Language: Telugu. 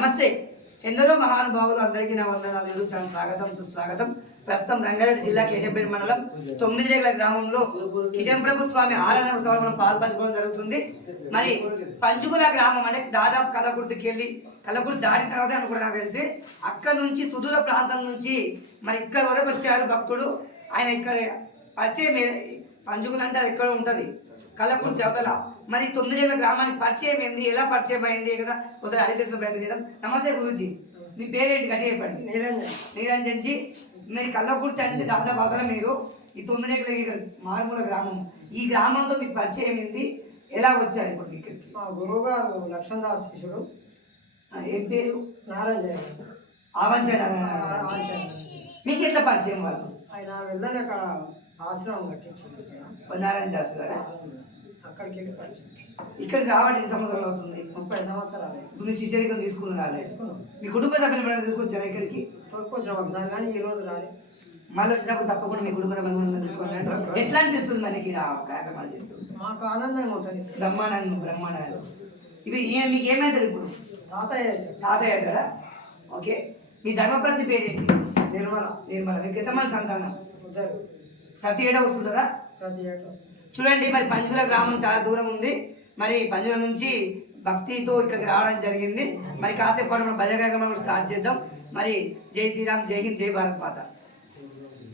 నమస్తే. ఎందరో మహానుభావులు అందరికీ నా వందనాలు. ఎదుగుతాను స్వాగతం సుస్వాగతం. ప్రస్తుతం రంగారెడ్డి జిల్లా కేశంపేట మండలం తొమ్మిది రేగల గ్రామంలో కిషన్ ప్రభు స్వామి ఆరాధన ఉత్సవాలు మనం పాల్పంచుకోవడం జరుగుతుంది. మరి పంచుకుల గ్రామం అంటే దాదాపు కలకుర్తికి వెళ్ళి కలకుర్తి దాటిన తర్వాత అనుకుంటా నాకు తెలిసి అక్కడ నుంచి సుదూర ప్రాంతం నుంచి మరి ఇక్కడ వరకు వచ్చారు భక్తుడు. ఆయన ఇక్కడ పరిచయం ఏ- అంటే అది ఎక్కడ ఉంటుంది. కళ్ళకుర్తి అవతల మరి తొమ్మిది ఏళ్ళ గ్రామానికి పరిచయం ఏంది? ఎలా పరిచయం అయింది? కదా ఒకసారి అడిగి తెలుసుకునే ప్రయత్నం చేద్దాం. నమస్తే గురుజీ. మీ పేరేంటి? గట్టి చెప్పండి. నిరంజన్. నిరంజన్ జీ. మీరు కళ్ళకుర్తి అంటే దాదాపు మీరు. ఈ తొమ్మిది ఏళ్ళ మారుమూల గ్రామం. ఈ గ్రామంతో మీకు పరిచయం ఏంది? ఎలా వచ్చారు ఇప్పుడు ఇక్కడికి? మా గురువు గారు లక్ష్మణ్ దాస్ శిష్యుడు ఏం పేరు? నారాయణ. మీకు ఎట్లా పరిచయం వాళ్ళు? ఆయన వెళ్ళని అక్కడ. ఆశ్రమం కట్టించాడు నారాయణ దాస్ గారా? అక్కడికి వెళ్ళి పరిచయం ఇక్కడ రావడం ఎన్ని సంవత్సరాలు అవుతుంది? ముప్పై సంవత్సరాలు ఇప్పుడు మీ శిష్యరికం తీసుకున్నారు తీసుకున్నాం. మీ కుటుంబ సభ్యులు ఎప్పుడైనా తీసుకొచ్చారా ఇక్కడికి? తోడుకొచ్చాం ఒకసారి కానీ ఈ రోజు రాలే. మళ్ళీ వచ్చినప్పుడు తప్పకుండా మీ కుటుంబ సభ్యులు తీసుకోవాలి ఎట్లా అనిపిస్తుంది మనకి ఇక్కడ కార్యక్రమాలు చేస్తుంది మాకు ఆనందంగా ఉంటుంది. బ్రహ్మాండం బ్రహ్మాండాలు ఇవి ఏ మీకు ఏమైతారు ఇప్పుడు? తాతయ్య. తాతయ్య కదా ఓకే. మీ ధర్మపత్ని పేరేంటి? నిర్మల. నిర్మల. మీకు ఎంతమంది సంతానం? ఇద్దరు. ప్రతి ఏడా వస్తుంటారా? ప్రతి ఏటా వస్తుంది చూడండి మరి పంచుల గ్రామం చాలా దూరం ఉంది. మరి పంచుల నుంచి భక్తితో ఇక్కడికి రావడం జరిగింది. మరి కాసేపు పాటు మనం భజన కార్యక్రమం కూడా స్టార్ట్ చేద్దాం. మరి జై శ్రీరామ్ జై హింద్ జై భారత్ మాత.